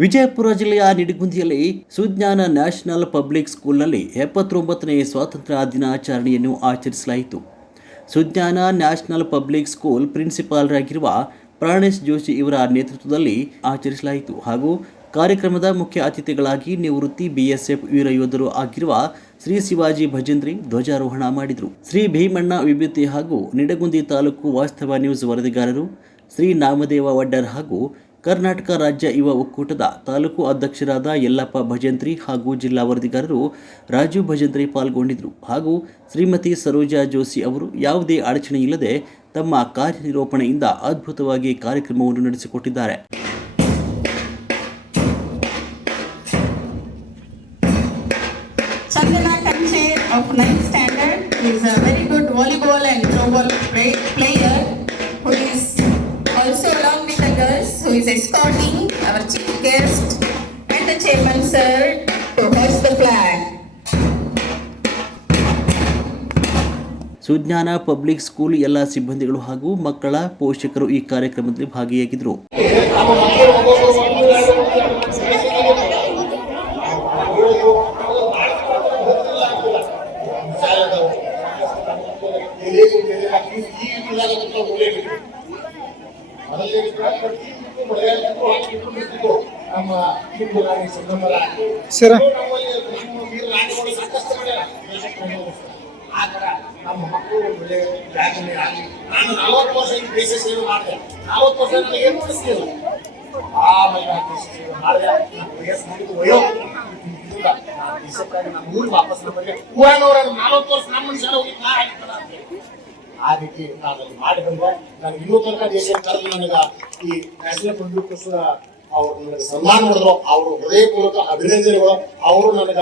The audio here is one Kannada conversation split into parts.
ವಿಜಯಪುರ ಜಿಲ್ಲೆಯ ನಿಡಗುಂದಿಯಲ್ಲಿ ಸುಜ್ಞಾನ ನ್ಯಾಷನಲ್ ಪಬ್ಲಿಕ್ ಸ್ಕೂಲ್ನಲ್ಲಿ ಎಪ್ಪತ್ತೊಂಬತ್ತನೇ ಸ್ವಾತಂತ್ರ್ಯ ದಿನಾಚರಣೆಯನ್ನು ಆಚರಿಸಲಾಯಿತು. ಸುಜ್ಞಾನ ನ್ಯಾಷನಲ್ ಪಬ್ಲಿಕ್ ಸ್ಕೂಲ್ ಪ್ರಿನ್ಸಿಪಾಲ್ರಾಗಿರುವ ಪ್ರಾಣೇಶ್ ಜೋಶಿ ಇವರ ನೇತೃತ್ವದಲ್ಲಿ ಆಚರಿಸಲಾಯಿತು ಹಾಗೂ ಕಾರ್ಯಕ್ರಮದ ಮುಖ್ಯ ಅತಿಥಿಗಳಾಗಿ ನಿವೃತ್ತಿ ಬಿಎಸ್ಎಫ್ ವೀರ ಯೋಧರು ಆಗಿರುವ ಶ್ರೀ ಶಿವಾಜಿ ಭಜೇಂದ್ರಿ ಧ್ವಜಾರೋಹಣ ಮಾಡಿದರು. ಶ್ರೀ ಭೀಮಣ್ಣ ವಿಭೂತಿ ಹಾಗೂ ನಿಡಗುಂದಿ ತಾಲೂಕು ವಾಸ್ತವ ನ್ಯೂಸ್ ವರದಿಗಾರರು ಶ್ರೀ ನಾಮದೇವ ವಡ್ಡರ್ ಹಾಗೂ ಕರ್ನಾಟಕ ರಾಜ್ಯ ಯುವ ಒಕ್ಕೂಟದ ತಾಲೂಕು ಅಧ್ಯಕ್ಷರಾದ ಯಲ್ಲಪ್ಪ ಭಜಂತ್ರಿ ಹಾಗೂ ಜಿಲ್ಲಾ ವರದಿಗಾರರು ರಾಜು ಭಜಂತ್ರಿ ಪಾಲ್ಗೊಂಡಿದ್ದರು. ಹಾಗೂ ಶ್ರೀಮತಿ ಸರೋಜಾ ಜೋಶಿ ಅವರು ಯಾವುದೇ ಅಡಚಣೆ ಇಲ್ಲದೆ ತಮ್ಮ ಕಾರ್ಯನಿರೂಪಣೆಯಿಂದ ಅದ್ಭುತವಾಗಿ ಕಾರ್ಯಕ್ರಮವನ್ನು ನಡೆಸಿಕೊಟ್ಟಿದ್ದಾರೆ. Of 9th standard He is a very good volleyball escorting our chief guest and the chairman sir to hoist the flag. Sujnana public school ಎಲ್ಲ ಸಿಬ್ಬಂದಿಗಳು ಹಾಗೂ ಮಕ್ಕಳ ಪೋಷಕರು ಈ ಕಾರ್ಯಕ್ರಮದಲ್ಲಿ ಭಾಗಿಯಾಗಿದ್ದರು ಸರ. ಆತರ ನಮ್ಮ ಮಕ್ಕಳು ಒಳ್ಳೆ ಯಾಕಂದ್ರೆ ಆಗಲಿ ನಾನು ನಲವತ್ತು ವರ್ಷ ಈ ದೇಶ ಮಾಡಿದೆ ನಲವತ್ತು ವರ್ಷ ನನಗೆ ನಾನು ವಯೋ ವಾಪಸ್ ನಮ್ಮ ಹೋಗಿ ನಾ ಹೇಳಿ. ಆ ರೀತಿ ನಾನು ಅದು ಮಾಡಿ ನಾನು ಇನ್ನೂ ತನಕ ದೇಶ ಕರೆದು ನನಗ ಈ ನ್ಯಾಷನಲ್ ಪಬ್ಲಿಕ್ ಅವರು ನನಗೆ ಸನ್ಮಾನ ಮಾಡಿದ್ರು. ಅವರು ಹೃದಯಪೂರ್ವಕ ಅಭಿನಂದನೆಗಳು. ಅವರು ನನಗ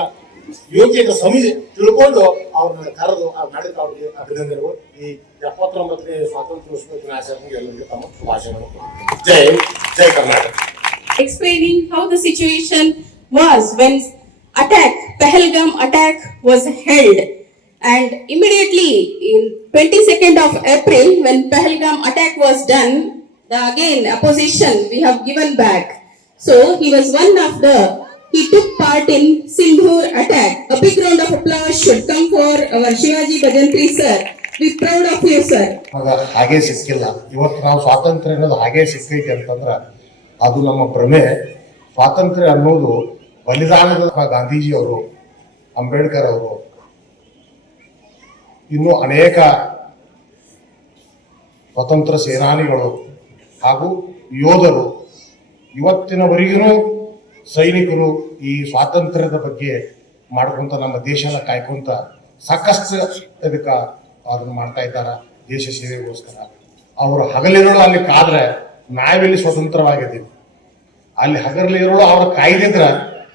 ಯೋಗ್ಯತೆ ಸಮಿತಿ ತಿಳ್ಕೊಂಡು ಅವ್ರು ನನಗೆ ಕರೆದು ಆ ನಡೆದ ಅವ್ರಿಗೆ ಅಭಿನಂದನೆಗಳು. ಈ ಎಪ್ಪತ್ತೊಂಬತ್ತನೇ ಸ್ವಾತಂತ್ರ್ಯೋತ್ಸವ ದಿನಾಚರಣೆಗೆ ಎಲ್ಲರಿಗೂ ತಮ್ಮ ಶುಭಾಶಯಗಳು. ಜೈ ಜೈ Karnataka. Explaining how the situation was when attack Pahalgam attack was held. And immediately in 22nd of April, when Pahalgam attack was done, the again opposition we have given back. So he was one of the, he took part in Sindhur attack. A big round of applause should come for our Shivaji Bajantri sir. We proud of you sir. ಹಾಗೆ ಸಿಕ್ಕಿಲ್ಲ ಇವತ್ತು ನಾವು ಸ್ವಾತಂತ್ರ್ಯ ಅನ್ನೋದು ಹಾಗೆ ಸಿಕ್ಕೈತೆ ಅಂತಂದ್ರೆ ಅದು ನಮ್ಮ ಭ್ರಮೆ ಸ್ವಾತಂತ್ರ್ಯ ಅನ್ನೋದು ಬಲಿದಾನದ ಗಾಂಧೀಜಿಯವರು ಅಂಬೇಡ್ಕರ್ ಅವರು ಇನ್ನು ಅನೇಕ ಸ್ವತಂತ್ರ ಸೇನಾನಿಗಳು ಹಾಗೂ ಯೋಧರು ಇವತ್ತಿನವರೆಗೂ ಸೈನಿಕರು ಈ ಸ್ವಾತಂತ್ರ್ಯದ ಬಗ್ಗೆ ಮಾಡ್ಕೊಂತ ನಮ್ಮ ದೇಶನ ಕಾಯ್ಕೊಂತ ಸಾಕಷ್ಟು ಇದಕ್ಕೆ ಅದನ್ನು ಮಾಡ್ತಾ ಇದ್ದಾರ ದೇಶ ಸೇವೆಗೋಸ್ಕರ. ಅವರು ಹಗಲಿರೋಳು ಅಲ್ಲಿ ಕಾದ್ರೆ ನಾವೆಲ್ಲಿ ಸ್ವತಂತ್ರವಾಗಿದ್ದೀವಿ. ಅಲ್ಲಿ ಹಗಲಿರೋಳು ಅವ್ರ ಕಾಯ್ದಿದ್ರ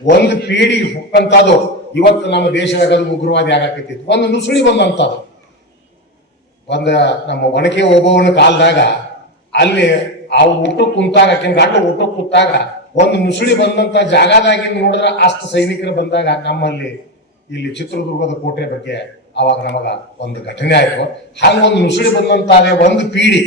ಒಂದು ಪೀಡಿ ಹುಕ್ಕಂತದು ಇವತ್ತು ನಮ್ಮ ದೇಶದಾಗ ಅದು ಉಗ್ರವಾದಿ ಒಂದು ನುಸುಳಿ ಬಂದಂಥದ್ದು ಒಂದು ನಮ್ಮ ಒಣಕೆ ಒಬ್ಬವನ ಕಾಲದಾಗ ಅಲ್ಲಿ ಆ ಊಟಕ್ಕೆ ಕುಂತಾಗ, ಕೆಂಗಾಟ ಗಂಡ ಊಟ ಕುಂತಾಗ ಒಂದು ನುಸುಳಿ ಬಂದಂತ ಜಾಗದಾಗಿ ನೋಡಿದ್ರೆ ಅಷ್ಟು ಸೈನಿಕರು ಬಂದಾಗ ನಮ್ಮಲ್ಲಿ ಇಲ್ಲಿ ಚಿತ್ರದುರ್ಗದ ಕೋಟೆ ಬಗ್ಗೆ ಅವಾಗ ನಮಗ ಒಂದು ಘಟನೆ ಆಯ್ತು. ಹಂಗ ಒಂದು ನುಸುಳಿ ಬಂದಂತಾದ್ರೆ ಒಂದು ಪೀಡಿ.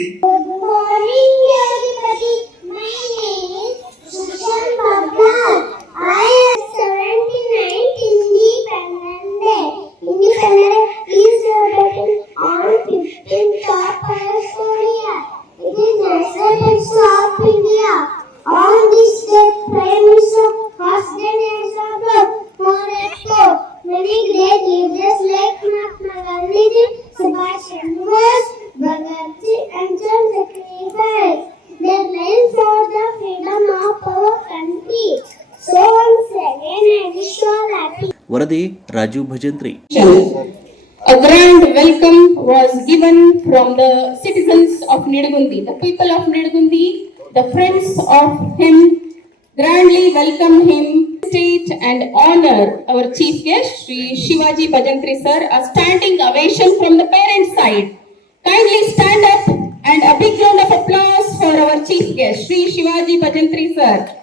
great leaders like Mahatma Gandhi, Subhash Chandra Bose, Singh, and some sacrificed their lives for the freedom of our country. So once again, I wish you all happy. Varadi Raju Bhajantri. A grand welcome was given from the citizens of Nidagundi, the people of Nidagundi, the friends of him grandly welcome him, state and honor our chief guest, Sri Shivaji Bajantri sir, a standing ovation from the parent side. Kindly stand up and a big round of applause for our chief guest, Sri Shivaji Bajantri sir.